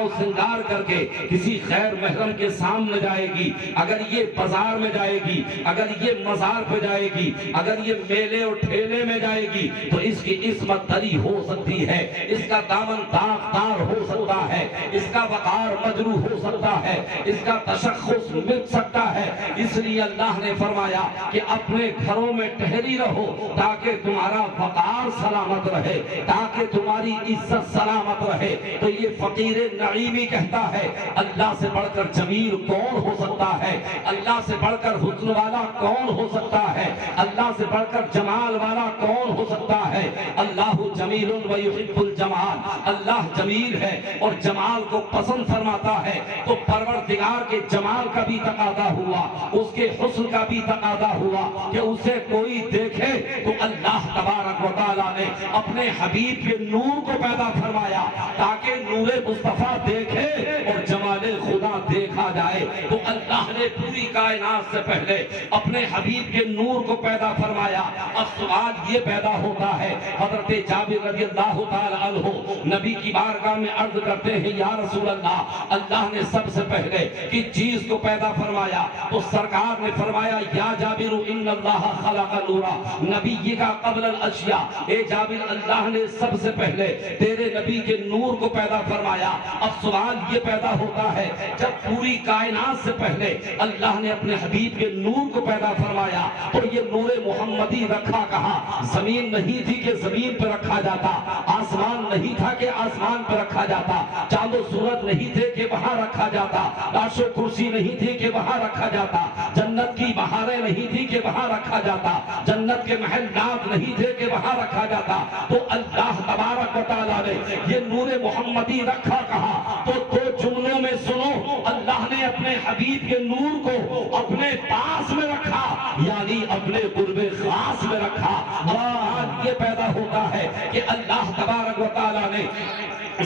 و سنگار کر کے کسی غیر محرم کے سامنے جائے گی، اگر یہ بازار میں جائے گی، اگر یہ مزار پہ جائے گی، اگر یہ میلے اور ٹھیلے میں جائے گی، تو اس کی عصمت دری ہو سکتی ہے، اس کا دامن داغدار ہو سکتا ہے، اس کا وقار مجروح ہو سکتا ہے، اس کا تشخص مٹ سکتا ہے۔ اس لیے اللہ نے فرمایا کہ اپنے گھروں میں ٹھہری رہو تاکہ تمہارا وقار سلامت رہے، تاکہ تمہاری عزت سلامت رہے۔ تو یہ فقیر نعیمی کہتا ہے اللہ سے بڑھ کر جمیل کون ہو سکتا ہے، اللہ سے بڑھ کر حسن والا کون ہو سکتا ہے، اللہ سے بڑھ کر جمال والا کون ہو سکتا ہے۔ اللہ جمیل و یحب الجمال، اللہ جمیل ہے اور جمال کو پسند فرماتا ہے، تو پروردگار کے جمال کا بھی تقاضا ہوا، اس کے حسن کا بھی تقاضا ہوا کہ اسے کوئی دیکھے تو اللہ تبارک و تعالیٰ نے اپنے حبیب کے نور کو پیدا فرمایا تاکہ نور مصطفیٰ دیکھے اور جمال خدا دیکھا جائے۔ تو اللہ نے پوری کائنات سے پہلے اپنے حبیب کے نور کو پیدا فرمایا۔ اب سوال یہ پیدا ہوتا ہے، حضرت جابر رضی اللہ تعالی عنہ نبی کی بارگاہ میں عرض کرتے ہیں یا رسول اللہ، اللہ نے سب سے پہلے کس چیز کو پیدا فرمایا؟ تو سرکار نے فرمایا یا جابر ان اللہ خلق نورا نبی کا قبل الاشیاء، اے جابر اللہ نے سب سے پہلے تیرے نبی کے نور کو پیدا فرمایا۔ اب سوال یہ پیدا ہوتا ہے جب پوری کائنات سے پہلے اللہ نے اپنے حبیب کے نور کو پیدا فرمایا تو یہ نور محمدی رکھا کہاں؟ زمین نہیں تھی کہ زمین پہ رکھا جاتا، آسمان نہیں تھا کہ آسمان پہ رکھا جاتا، چاند و سورج نہیں تھے کہ وہاں رکھا جاتا، عرش و کرسی نہیں تھی کہ وہاں رکھا جاتا، جنت کی بہاریں نہیں تھی کہ وہاں رکھا جاتا، جنت کے محلات نہیں تھے کہ وہاں رکھا جاتا، تو اللہ تبارک و تعالیٰ نے یہ نور محمدی رکھا کہاں؟ تو دو جملوں میں سنو، اللہ نے اپنے حبیب کے نور کو اپنے پاس میں رکھا، یعنی اپنے قرب خاص میں رکھا۔ آج یہ پیدا ہوتا ہے کہ اللہ تبارک و تعالیٰ نے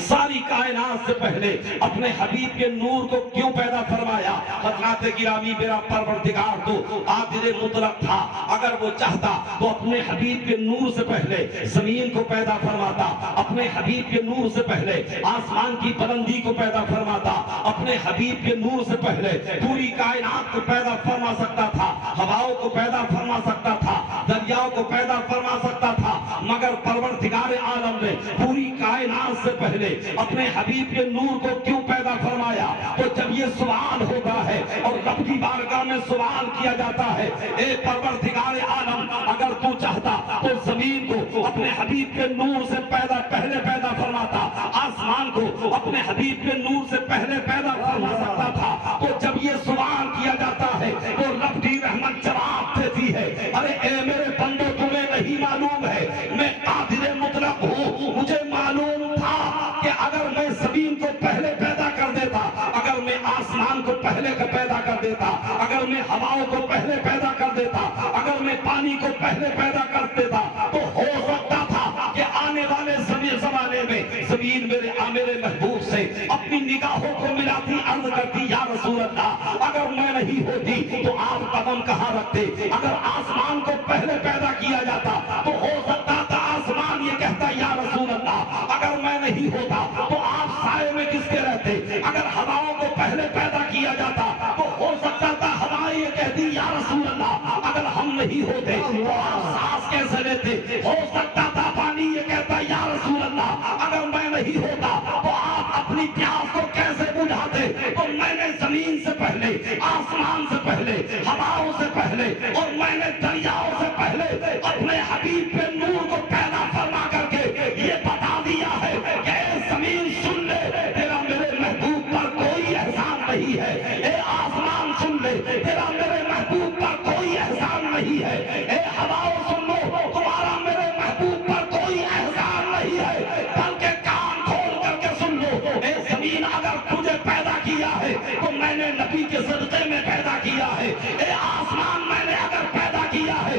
ساری کائنات سے پہلے اپنے حبیب کے نور کو کیوں پیدا فرمایا؟ حضرات گرامی میرا پروردگار تو قادر مطلق تھا، اگر وہ چاہتا تو اپنے حبیب کے نور سے پہلے زمین کو پیدا فرماتا، اپنے حبیب کے نور سے پہلے آسمان کی بلندی کو پیدا فرماتا، اپنے حبیب کے نور سے پہلے پوری کائنات کو پیدا فرما سکتا تھا، ہواؤں کو پیدا فرما سکتا تھا، دریاؤں کو پیدا فرما سکتا تھا، مگر پروردگار عالم نے پوری کائنات سے پہلے اپنے حبیب کے نور کو کیوں پیدا فرمایا؟ تو جب یہ سوال ہوتا ہے اور رب کی بارگاہ میں سوال کیا جاتا ہے، اے پروردگار عالم اگر تو چاہتا تو زمین کو اپنے حبیب کے نور سے پہلے پیدا فرماتا، آسمان کو اپنے حبیب کے نور سے پہلے پیدا فرما سکتا تھا۔ تو جب یہ سوال کیا جاتا ہے تو رب کی رحمت جواب دیتی ہے، ارے اے میرے بندو تمہیں نہیں معلوم ہے میں قادر مطلق ہوں، مجھے معلوم تھا کہ اگر میں زمین کو پہلے پیدا کر دیتا، اگر میں آسمان کو پہلے پیدا کر دیتا، اگر میں ہواؤں کو پہلے پیدا کر دیتا، اگر میں پانی کو پہلے پیدا کر دیتا، تو ہو سکتا تھا کہ آنے والے زمانے میں زمین میرے محبوب سے اپنی نگاہوں کو ملاتی، عرض کرتی یا رسول اللہ اگر میں نہیں ہوتی تو آپ قدم کہاں رکھتے؟ اگر آسمان کو پہلے پیدا کیا جاتا تو ہو سکتا تھا آسمان یہ کہتا یا رسول اللہ اگر میں نہیں ہوتا تو آپ سائے میں کس کے رہتے؟ اگر ہواؤں کو پہلے پیدا کیا جاتا تو ہو سکتا تھا ہوائیں یہ کہتی یا رسول اللہ اگر ہم نہیں ہوتے تو آپ سانس کیسے لیتے؟ ہو سکتا تھا پانی یہ کہتا یا رسول اللہ اگر میں نہیں ہوتا تو آپ اپنی پیاس کو کیسے بجھاتے؟ تو میں نے زمین سے پہلے، آسمان سے پہلے، ہواؤں سے پہلے اور میں نے دریاؤں سے پہلے اپنے حبیب کے نور کو پیدا فرما کر کے یہ بتا دیا ہے کہ اے زمین سن لے تیرا میرے محبوب پر کوئی احسان نہیں ہے، اے آسمان سن لے تیرا میرے محبوب پر کوئی احسان نہیں ہے، اے ہواؤں سن لو تمہارا میرے محبوب پر کوئی احسان نہیں ہے، بلکہ کان کھول کر کے سن لو اے زمین اگر تجھے پیدا کیا ہے تو میں نے نبی کے صدقے میں پیدا کیا ہے، اے آسمان میں نے اگر پیدا کیا ہے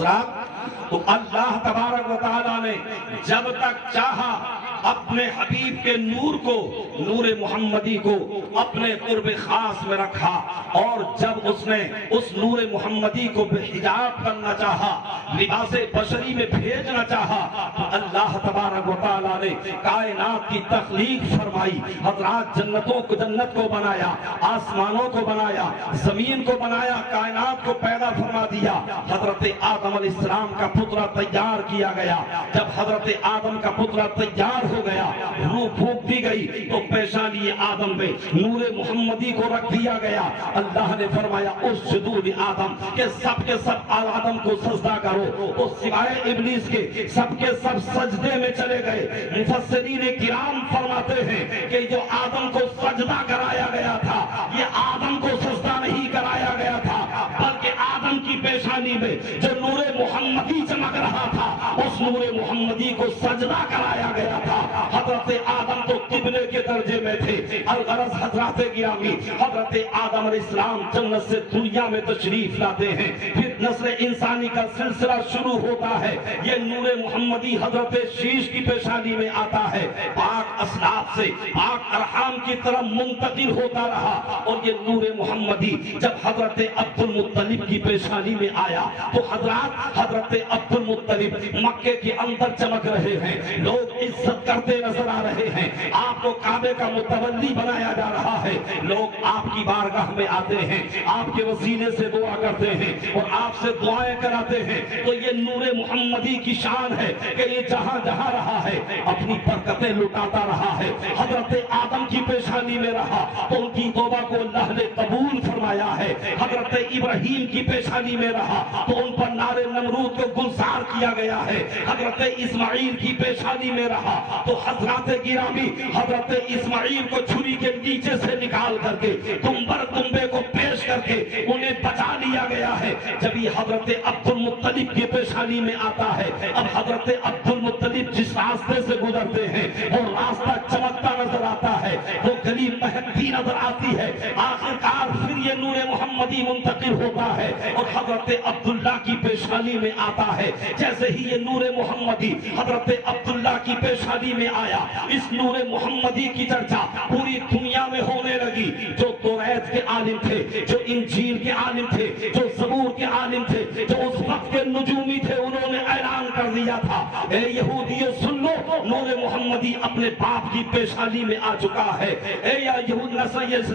حضرات تو اللہ تبارک و تعالیٰ نے جب تک چاہا اپنے حبیب کے نور کو، نور محمدی کو اپنے قرب خاص میں رکھا، اور جب اس نے اس نور محمدی کو حجاب کرنا چاہا، لباس بشری میں بھیجنا چاہا، تو اللہ تبارک و تعالیٰ نے کائنات کی تخلیق فرمائی۔ حضرات جنتوں کو، جنت کو بنایا، آسمانوں کو بنایا، زمین کو بنایا، کائنات کو پیدا فرما دیا۔ حضرت آدم علیہ السلام کا پترا تیار کیا گیا۔ جب حضرت آدم کا پترا تیار ہو گیا، روح پھونک دی گئی، تو پیشانی آدم میں نور محمدی کو رکھ دیا گیا۔ اللہ نے فرمایا اسجدوا لآدم کہ سب آدم کو سجدہ کرو، تو سوائے ابلیس کے سب سجدے میں چلے گئے۔ مفسرین کرام فرماتے ہیں کہ جو آدم کو سجدہ کرایا گیا تھا، یہ آدم کو سجدہ نہیں کرایا گیا تھا، بلکہ آدم کی پیشانی میں جو نور محمدی چمک رہا تھا، اس نور محمدی کو سجدہ کرایا گیا تھا۔ حضرت آدم تو قبلے کے درجے میں تھے۔ الغرض حضرات گرامی، حضرت آدم علیہ السلام جنت سے دنیا میں تشریف لاتے ہیں، پھر نسل انسانی کا سلسلہ شروع ہوتا ہے۔ یہ نور محمدی حضرت شیش کی پیشانی میں آتا ہے، پاک اسلاف سے پاک ارحام کی طرف منتقل ہوتا رہا، اور یہ نور محمدی جب حضرت عبد المطلب کی پیشانی میں آیا تو حضرت عبد المطلب مکے کے اندر چمک رہے ہیں، لوگ عزت کرتے نظر آ رہے ہیں، آپ کو کعبے کا متولی بنایا جا رہا ہے، لوگ آپ کی بارگاہ میں آتے ہیں، آپ کے وسیلے سے دعا کرتے ہیں اور آپ سے دعائیں کراتے ہیں۔ تو یہ نور محمدی کی شان ہے کہ یہ جہاں جہاں رہا ہے اپنی برکتیں لٹاتا رہا ہے۔ حضرت آدم کی پیشانی میں رہا تو ان کی توبہ کو اللہ نے قبول فرمایا ہے۔ حضرت ابراہیم کی پیشانی میں رہا تو ان پر نار نمرود کو گلزار کیا گیا ہے۔ حضرت اسماعیل کی پیشانی میں رہا تو حضرات گرامی حضرت اسماعیل کو چھری کے نیچے سے نکال کر کے تنبے کو پیش کر کے انہیں بچا لیا گیا ہے۔ جب یہ حضرت عبد المطلب کی پیشانی میں آتا ہے، اب حضرت عبد المطلب جس راستے سے گزرتے ہیں وہ راستہ چمکتا نظر آتا ہے، وہ گلی مہکتی نظر آتی ہے، آخرکار پھر یہ نور محمدی منتقل ہوتا ہے اور حضرت عبداللہ کی پیشانی میں آتا ہے۔ جیسے ہی یہ نور محمدی حضرت عبداللہ کی پیشانی میں آیا، اس نور محمدی کی چرچا پوری دنیا میں ہونے لگی۔ جو توریت کے عالم تھے، جو انجیل کے عالم تھے، جو زبور کے عالم تھے، جو اس وقت کے نجومی تھے، انہوں نے اعلان کر دیا تھا، اے یہودیو سن لو، نور محمدی اپنے باپ کی پیشانی میں آ چکا ہے۔ اے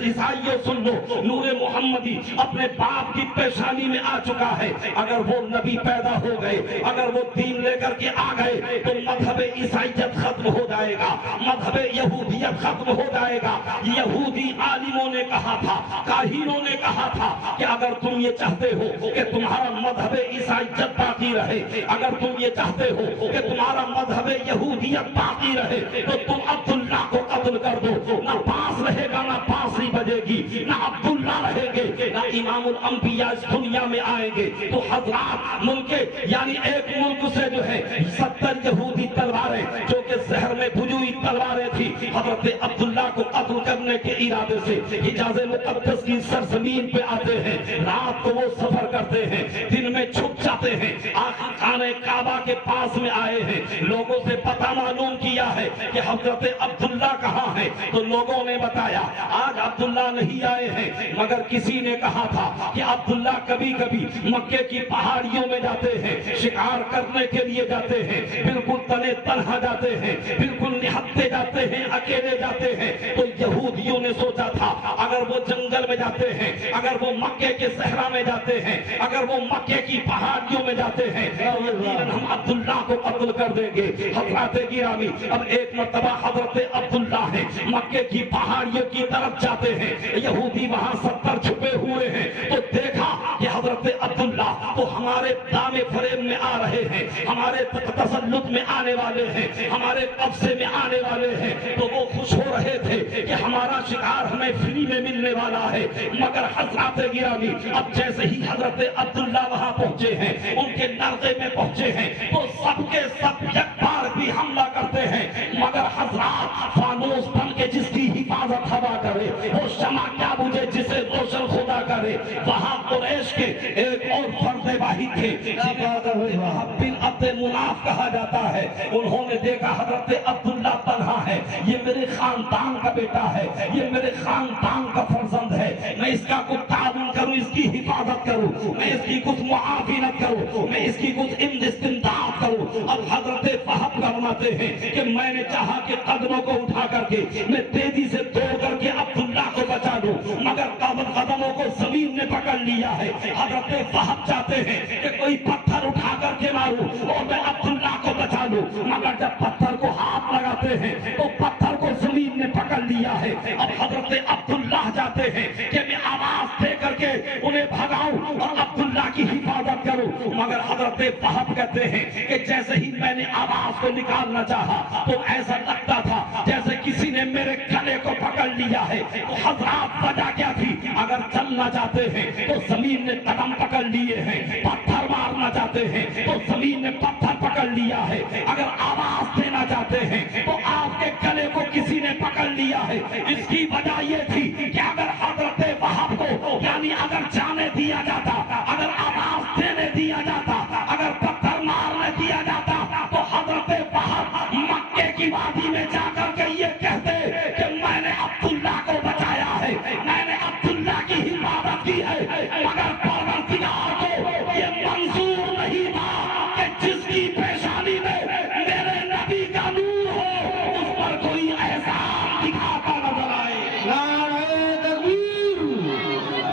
عیسائیو سن لو، نور محمدی اپنے باپ کی پیشانی میں آ چکا ہے۔ اگر وہ نبی پیدا ہو گئے، اگر وہ دین لے کر کے آ گئے تو مذہب عیسائیت ختم ہو جائے گا، مذہب یہودیت ختم ہو جائے گا۔ یہودی عالموں نے کہا تھا، کاہنوں نے کہا تھا کہ اگر تم یہ چاہتے ہو کہ تمہارا مذہب عیسائیت باقی رہے، اگر تم یہ چاہتے ہو کہ تمہارا مذہب یہودیت باقی رہے، تو تم عبداللہ کو قتل کر دو۔ نہ پاس رہے گا، نہ بانسری بجے گی، نہ عبداللہ رہیں گے، نہ امام الانبیاء اس دنیا میں آئیں گے۔ تو حضرات ملک یعنی ایک ملک سے جو ہے 70 یہودی تلواریں جو کہ زہر میں بھجوئی تلواریں تھی، حضرت عبداللہ کو قتل کرنے کے ارادے سے حجاز مقدس کی سرزمین پہ آتے ہیں۔ رات کو وہ سفر کرتے ہیں، دن میں چھپ جاتے ہیں، آخر خانے کعبہ کے پاس میں آئے ہیں۔ لوگوں سے پتہ معلوم کیا ہے کہ حضرت عبداللہ کہاں ہے، تو لوگوں نے بتایا آج عبداللہ نہیں آئے ہیں، مگر کسی نے کہا تھا کہ عبداللہ کبھی کبھی مکے کی پہاڑیوں میں جاتے ہیں، شکار کرنے کے لیے جاتے ہیں، بالکل تنے تنہا جاتے ہیں، بالکل نہتے جاتے ہیں، اکیلے جاتے ہیں۔ تو یہودیوں نے سوچا تھا اگر وہ جنگل میں جاتے ہیں، اگر وہ مکے کے صحرا میں جاتے ہیں، اگر وہ مکے کی پہاڑیوں میں جاتے ہیں تو یقیناً ہم عبداللہ کو قتل کر دیں گے۔ حضرات گرامی اب ایک مرتبہ حضرت عبداللہ ہے مکے کی پہاڑیوں کی طرف جاتے ہیں، یہودی وہاں 70 چھپے ہوئے ہیں، تو دیکھا کہ حضرت عبداللہ تو ہمارے دامے فریب میں آ رہے ہیں، ہمارے تسلط میں آنے والے ہیں، ہمارے قبضے میں آنے والے ہیں، تو وہ خوش ہو رہے تھے کہ ہمارا شکار ہمیں فری میں ملنے والا ہے۔ مگر حضرات گرامی اب جیسے ہی حضرت عبداللہ وہاں پہنچے ہیں، ان کے نرغے میں پہنچے ہیں، تو سب کے سب یک بار بھی حملہ کرتے ہیں، مگر حضرات فانوس بن کے جس کی حفاظت ہوا کرے وہ شمع کیا بجھے جسے روشن خدا کا کرے. وہاں قریش کے ایک اور فرد واحد تھے وہاب بن عبد مناف کہا جاتا ہے. انہوں نے دیکھا حضرت عبداللہ تنہا ہے, یہ میرے خاندان کا بیٹا ہے, یہ میرے خاندان کا فرزند ہے, میں اس کا کچھ تعاون کروں, اس کی حفاظت کروں, میں اس کی کچھ معاونت کروں, میں اس کی کچھ استمداد کروں. اب حضرت وہاب فرماتے ہیں کہ میں نے چاہا کہ قدموں کو اٹھا کر کے میں تیزی سے توڑ کر کے عبداللہ کو بچا لوں, مگر قدموں کو زمین نے پکڑ لیا ہے. حضرت وہاب چاہتے ہیں کہ کوئی پتھر اٹھا کر کے ماروں اور میں عبداللہ کو بچا لوں, مگر جب پتھر کو ہاتھ لگاتے ہیں تو پتھر کو زمین نے پکڑ لیا ہے. اب حضرت عبداللہ چاہتے ہیں کہ میں آواز دے کر کے انہیں بھگاؤں اور عبداللہ کی حفاظت کروں, مگر حضرت وہاب کہتے ہیں کہ جیسے ہی میں نے آواز کو نکالنا چاہا تو ایسا لگتا تھا جیسے کسی نے میرے گلے کو پکڑ لیا ہے. تو حضرات وجہ کیا تھی؟ اگر چلنا چاہتے ہیں تو زمین نے قدم پکڑ لیے ہیں, پتھر مارنا چاہتے ہیں تو زمین نے پتھر پکڑ لیا ہے, اگر آواز دینا چاہتے ہیں تو آپ کے گلے کو کسی نے پکڑ لیا ہے. اس کی وجہ یہ تھی کہ اگر حضرت وہاب کو یعنی اگر جانے دیا جاتا, اگر آواز دینے دیا جاتا, اگر پتھر مارنے دیا جاتا تو حضرت وہاب مکے کی وادی میں جا کر کے یہ کہتے کہ میں نے عبداللہ کو بچایا ہے, میں نے عبداللہ کی حفاظت کی ہے. مگر پروردگار کو یہ منظور نہیں تھا کہ جس کی پیشانی میں میرے نبی کا نور ہو اس پر کوئی احسان دکھاتا نظر آئے. نعرہ تکبیر,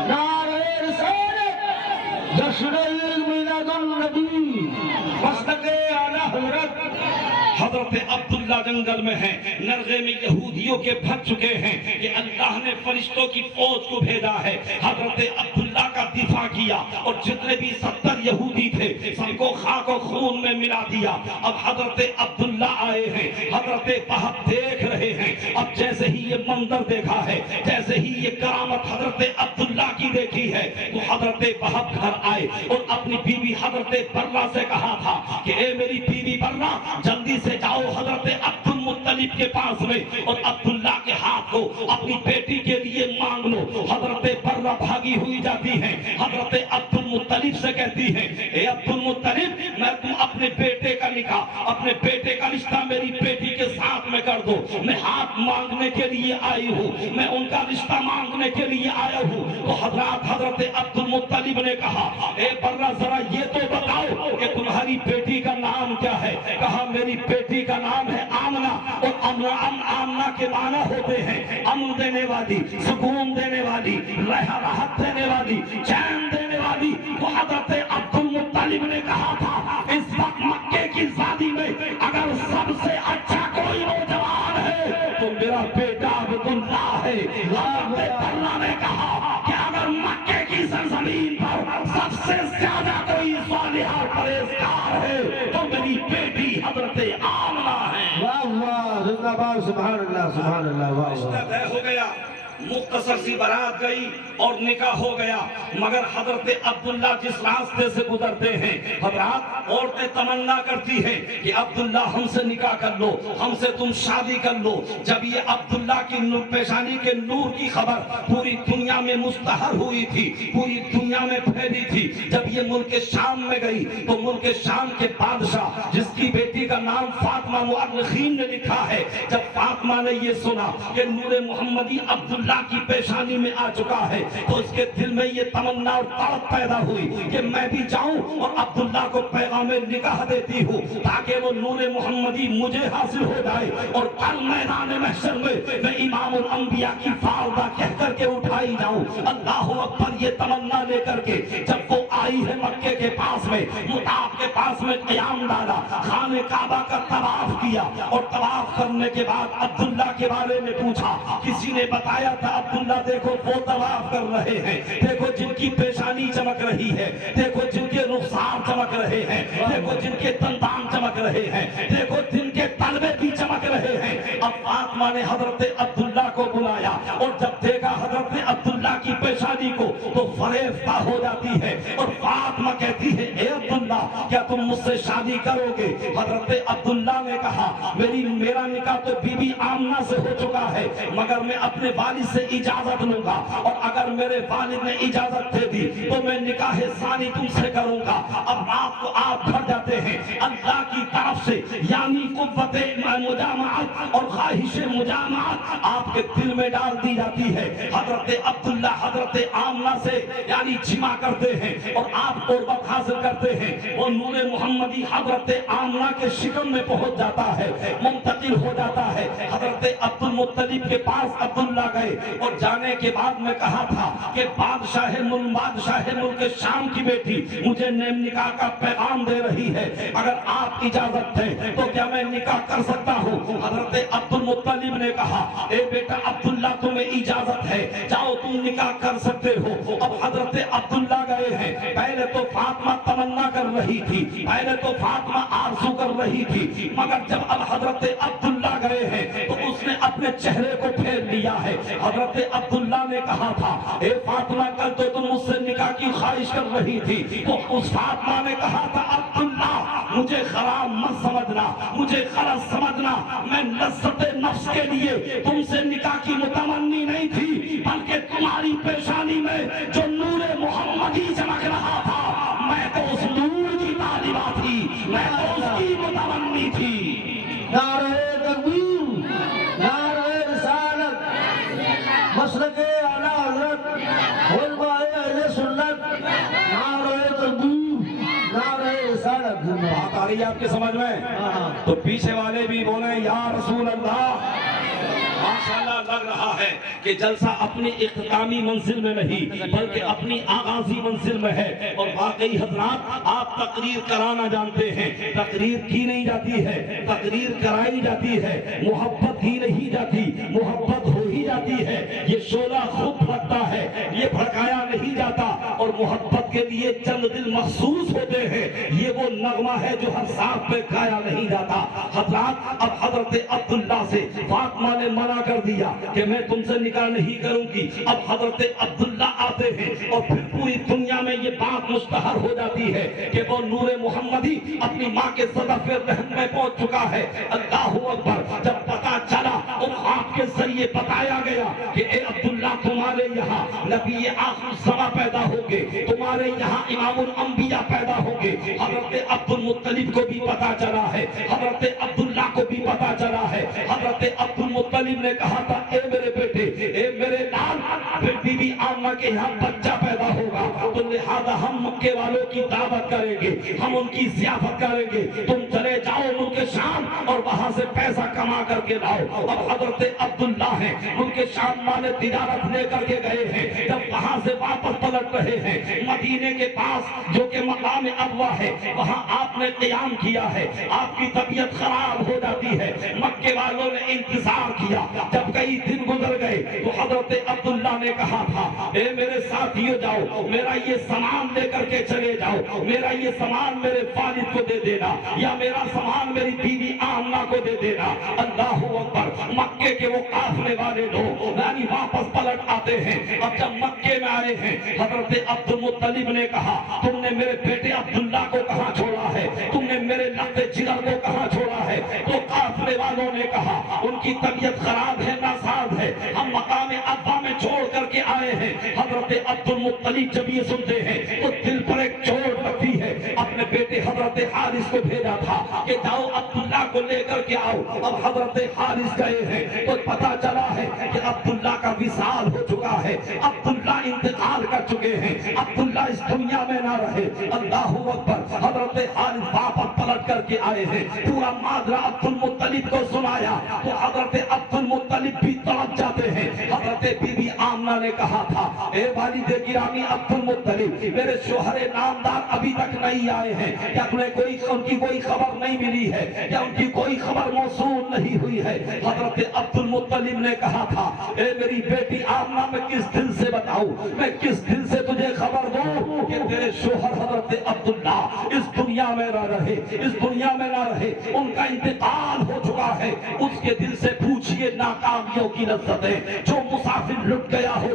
نعرہ رسالت, جشن عید میلاد النبی, مستق اعلیٰ حضرت. حضرت عبداللہ جنگل میں ہیں, نرغے میں یہودیوں کے بھر چکے ہیں کہ اللہ نے فرشتوں کی فوج کو بھیجا ہے. حضرت عبداللہ کا دفاع کیا اور جتنے بھی 70 یہودی تھے سب کو خاک و خون میں ملا دیا. اب حضرت عبداللہ آئے ہیں, حضرت وہاب دیکھ رہے ہیں. اب جیسے ہی یہ منظر دیکھا ہے, جیسے ہی یہ کرامت حضرت عبداللہ کی دیکھی ہے تو حضرت وہاب گھر آئے اور اپنی بیوی حضرت برہ سے کہا تھا کہ اے میری بیوی برہ, جلدی سے جاؤ حضرت عبد المطلب کے پاس میں اور عبداللہ کے ہاتھ کو اپنی بیٹی کے لیے مانگ لو. حضرت برہ بھاگی ہوئی جاتی ہیں, حضرت عبد المطلب سے کہتی ہیں اے عبد المطلب, میں تم اپنے بیٹے کا نکاح, اپنے بیٹے کا رشتہ میری بیٹی کے ساتھ میں کر دو. میں ہاتھ مانگنے کے لیے آئی ہوں, میں ان کا رشتہ مانگنے کے لیے آیا ہوں. تو حضرت عبد المطلب نے کہا اے برہ ذرا یہ تو بتاؤ کہ تمہاری بیٹی کا نام کیا ہے؟ کہا میری بیٹی کا نام ہے آمنہ, اور آمنہ کے معنی ہوتے ہیں امن دینے والی, سکون دینے والی, راحت دینے والی, چین دینے والی. تو حضرت عبد المطلب نے کہا تھا اس وقت مکے کی وادی میں اگر سب سے اچھا کوئی نوجوان ہے تو میرا بیٹا عبداللہ ہے. حضرت برہ نے کہا کہ اگر مکے کی سرزمین پر سب سے زیادہ کوئی صالح اور پرہیزگار ہے تو میری بیٹی حضرت آمنہ ہے. واہ واہ, زندہ باد, سبحان اللہ, سبحان اللہ, واہ واہ. رشتہ طے ہو گیا, مختصر سی بارات گئی اور نکاح ہو گیا. مگر حضرت عبداللہ جس راستے سے گزرتے ہیں, حضرات عورتیں تمنا کرتی ہیں کہ عبداللہ ہم سے نکاح کر لو, ہم سے تم شادی کر لو. جب یہ عبداللہ کی پیشانی کے نور کی خبر پوری دنیا میں مستہر ہوئی تھی, پوری دنیا میں پھیلی تھی, جب یہ ملک شام میں گئی تو ملک شام کے بادشاہ جس کی بیٹی کا نام فاطمہ مؤرخین نے لکھا ہے, جب فاطمہ نے یہ سنا کہ نور محمدی عبداللہ کی پیشانی میں آ چکا ہے تو اس کے دل میں یہ تمنا اور تڑپ پیدا ہوئی کہ میں بھی جاؤں اور عبداللہ کو پیغام نکاح دیتی ہوں تاکہ وہ نور محمدی مجھے حاصل ہو جائے اور کل میدان محشر میں میں امام الانبیاء کی فالدہ کہہ کر کے اٹھائی جاؤں. اللہ اکبر. یہ تمنا لے کر کے جب وہ آئی ہے مکے کے پاس میں, مطاف کے پاس میں قیام ڈالا, خانہ کعبہ کا طواف کیا اور طواف کرنے کے بعد عبداللہ کے بارے میں پوچھا. کسی نے بتایا تھا عبداللہ دیکھو وہ طواف کر رہے ہیں, دیکھو جن کی پیشانی چمک رہی ہے, دیکھو جن کے رخسار چمک رہے ہیں, دیکھو جن کے دندان چمک رہے ہیں, دیکھو جن کے تلوے بھی چمک رہے ہیں. اب فاطمہ نے حضرت عبداللہ کو بلایا اور جب دیکھا حضرت عبداللہ کی پیشانی کو تو فریفتہ ہو جاتی ہے اور فاطمہ کہتی ہے اے عبداللہ کیا تم مجھ سے شادی کرو گے؟ حضرت عبداللہ نے کہا میرا نکاح تو بی بی آمنہ سے ہو چکا ہے, مگر میں اپنے والد والد سے اجازت لوں گا، اور اگر میرے والد نے اجازت دے دی تو میں نکاح ثانی تم سے کروں گا۔ اب رات کو آپ گھر جاتے ہیں، اللہ کی طرف سے یعنی قوت مجامعت اور خواہش مجامعت آپ کے دل میں ڈال دی جاتی ہے۔ حضرت عبداللہ حضرت آمنہ سے یعنی جمع کرتے ہیں اور آپ قربت حاصل کرتے ہیں۔ وہ نور محمدی حضرت آمنہ کے شکم میں پہنچ جاتا ہے، منتقل ہو جاتا ہے۔ حضرت عبد المطلب کے پاس عبداللہ گئے اور جانے کے بعد میں کہا تھا کہ بادشاہ ملک شام کی بیٹی مجھے نیم نکاح کا پیغام دے رہی ہے، اگر آپ اجازت دیں تو کیا میں نکاح کر سکتا ہوں؟ حضرت عبد المطلب نے کہا اے بیٹا عبداللہ تمہیں اجازت ہے، جاؤ تم نکاح کر سکتے ہو۔ اب حضرت عبداللہ گئے ہیں، پہلے تو فاطمہ تمنا کر رہی تھی، پہلے تو فاطمہ آرزو کر رہی تھی، مگر جب اب حضرت عبداللہ گئے ہیں تو اس نے اپنے چہرے کو پھیر لیا ہے۔ حضرت عبداللہ نے کہا تھا اے فاطمہ کل تو تم مجھ سے نکاح کی خواہش کر رہی تھی، تو اس فاطمہ نے کہا تھا عبداللہ مجھے خراب مت سمجھنا، مجھے غلط سمجھنا، میں لذت نفس کے لیے تم سے نکاح کی متمنی نہیں تھی، بلکہ تمہاری پیشانی میں جو نور محمدی چمک رہا تھا میں تو اس نور کی طالبہ تھی، میں تو اس کی متمنی تھی۔ نعرہ تکبیر، نعرہ رسالت، مسلک اعلیٰ حضرت علماء اہل سنت، نعرہ تکبیر، نعرہ رسالت۔ بات آ رہی ہے آپ کے سمجھ میں؟ تو پیچھے والے بھی بولیں یا رسول اللہ۔ ماشاءاللہ لگ رہا ہے کہ جلسہ اپنی اختتامی منزل میں نہیں بلکہ اپنی آغازی منزل میں ہے، اور واقعی حضرات آپ تقریر کرانا جانتے ہیں، تقریر کی نہیں جاتی ہے، تقریر کرائی جاتی ہے، محبت کی نہیں جاتی، محبت ہو ہی جاتی ہے۔ یہ شعلہ خود بھڑکتا ہے، یہ بھڑکایا نہیں جاتا، اور محبت کے لیے چند دل مخصوص ہوتے ہیں، یہ وہ نغمہ ہے جو ہر ساتھ پہ گایا نہیں جاتا۔ حضرات اب حضرت عبداللہ سے فاطمہ نے منع کر دیا کہ میں تم سے نکاح نہیں کروں گی۔ اب حضرت عبداللہ آتے ہیں اور پھر پوری دنیا میں یہ بات مشتہر ہو جاتی ہے کہ وہ نور محمدی اپنی ماں کے صدف رحم میں پہنچ چکا ہے۔ اللہ اکبر۔ جب پتا چلا اور خواب کے ذریعے بتایا گیا کہ اے عبداللہ تمہارے یہاں نبی آخر الزماں پیدا ہوگے، تمہارے یہاں امام الانبیاء پیدا ہوگے، حضرت عبد المطلب کو بھی پتا چلا ہے، حضرت عبداللہ کو بھی پتا چلا ہے۔ حضرت عبد المطلب نے کہا تھا اے میرے بیٹے، اے میرے لال، پھر بی بی آمنہ کے یہاں بچہ پیدا ہوگا تو لہذا ہم مکے والوں کی دعوت کریں گے، ہم ان کی ضیافت کریں گے، تم چلے جاؤ ملک شام اور وہاں سے پیسہ کما کر کے لاؤ۔ اب حضرت عبداللہ ہیں ملک شام والے تجارت لے کر کے گئے ہیں، جب وہاں سے واپس پلٹ رہے ہیں مدینے کے پاس جو کہ مقام ابوا ہے وہاں آپ نے قیام کیا ہے، آپ کی طبیعت خراب ہو جاتی ہے، مکے والوں نے انتظار کیا، جب کئی دن گزر گئے تو حضرت عبداللہ نے کہا تھا اے میرے ساتھیو جاؤ میرا یہ سامان لے کر کے چلے جاؤ، میرا یہ سامان میرے والد کو دے دینا یا میرا سامان میری بیوی آمنہ کو دے دینا۔ اللہ اکبر۔ مکے کے وہ قافلے والے لوگ یعنی واپس پلٹ آتے ہیں، اب جب مکے میں آئے ہیں حضرت عبد المطلب نے کہا تم نے میرے بیٹے عبداللہ کو کہاں چھوڑا ہے، تم نے میرے لقب جگر کو کہاں چھوڑا ہے؟ تو قافلے والوں نے کہا ان کی طبیعت خراب ہے، ناساز ہے، ہم مقام ابا میں چھوڑ کر کے آئے ہیں۔ حضرت عبد المطلب جب یہ سنتے ہیں تو دل پر ایک چوٹ لگتی ہے، اپنے بیٹے حضرت حارث کو بھیجا تھا کہ جاؤ عبداللہ کو لے کر کے آؤ۔ اب حضرت حارث گئے ہیں تو پتا چلا ہے کہ عبداللہ کا وصال ہو چکا ہے، عبداللہ انتقال کر چکے ہیں، عبداللہ اس دنیا میں نہ رہے۔ اللہ اکبر۔ حضرت حارث واپس پلٹ کر کے آئے ہیں، پورا ماجرا عبد المطلب کو سنایا تو حضرت عبد المطلب بھی تڑپ جاتے ہیں۔ حضرت بی بی آمنہ نے کہا تھا اے والد گرامی عبد المطلب میرے شوہر نامدار ابھی تک نہیں آئے ہیں، کیا تمہیں ان کی کوئی خبر نہیں ملی ہے، کیا ان کی کوئی خبر موصول نہیں ہوئی ہے؟ حضرت عبد المطلب نے کہا تھا اے میری بیٹی آمنہ میں کس دل سے بتاؤں، میں کس دل سے تجھے خبر دوں کہ تیرے شوہر حضرت عبداللہ اس دنیا میں نہ رہے، اس دنیا میں نہ رہے، ان کا انتقال ہو چکا ہے۔ اس کے دل سے پوچھئے ناکامیوں کی لذتیں، جو مسافر لٹ گیا ہو